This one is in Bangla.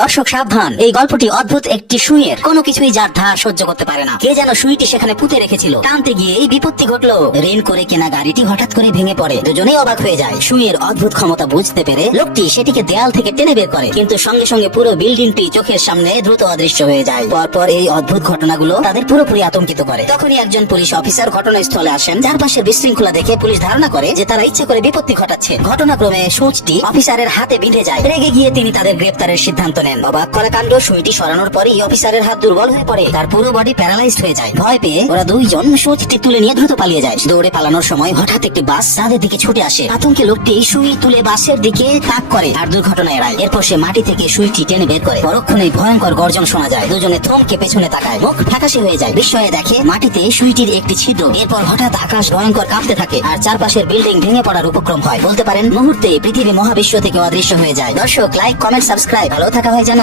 দর্শক সাবধান, এই গল্পটি অদ্ভুত একটি সুইয়ের। কোনো কিছুই যার ধার সহ্য করতে পারে না। কে যেন সুইটি সেখানে পুঁতে রেখেছিল। টানতে গিয়ে এই বিপত্তি ঘটলো। ঋণ করে কেনা গাড়িটি হঠাৎ করে ভেঙে পড়ে। দুজনেই অবাক হয়ে যায়। সুইয়ের অদ্ভুত ক্ষমতা বুঝতে পেরে লোকটি সেটিকে দেয়াল থেকে টেনে বের করে, কিন্তু সঙ্গে সঙ্গে পুরো বিল্ডিংটি চোখের সামনে দ্রুত অদৃশ্য হয়ে যায়। পরপর এই অদ্ভুত ঘটনাগুলো তাদের পুরোপুরি আতঙ্কিত করে। তখনই একজন পুলিশ অফিসার ঘটনাস্থলে আসেন। চারপাশের বিশৃঙ্খলা দেখে পুলিশ ধারণা করে যে তারা ইচ্ছা করে বিপত্তি ঘটাচ্ছে। ঘটনাক্রমে সুইচটি অফিসারের হাতে বিঁধে যায়। রেগে গিয়ে তিনি তাদের গ্রেপ্তারের সিদ্ধান্ত নেন। অবাক করা কাণ্ড, সুইটি সরানোর পরেই অফিসারের হাত দুর্বল হয়ে পড়ে। তার পুরো বডি প্যারালাইজড হয়ে যায়। ভয় পেয়ে ওরা দুইজন সুইচটি তুলে নিয়ে দ্রুত পালিয়ে যায়। দৌড়ে পালানোর সময় হঠাৎ একটি বাস তাদের দিকে ছুটে আসে। আতঙ্কে লোকটি সুই তুলে বাসের দিকে তাক করে আর দুর্ঘটনা এড়ায়। এরপর সে মাটি থেকে সুইটি টেনে বের করে। পরক্ষণেই ভয়ঙ্কর গর্জন শোনা যায়। দুজনে থমকে পেছনে তাকায়। মুখ ফ্যাকাশে হয়ে যায়। বিস্ময়ে দেখে মাটিতে সুইটির একটি ছিদ্র। এরপর হঠাৎ আকাশ ভয়ঙ্কর কাঁপতে থাকে আর চারপাশের বিল্ডিং ভেঙে পড়ার উপক্রম হয়। বলতে পারেন মুহূর্তে পৃথিবী মহাবিশ্ব থেকে অদৃশ্য হয়ে যায়। দর্শক, লাইক, কমেন্ট, সাবস্ক্রাইব। ভালো থাকা হয় যেন।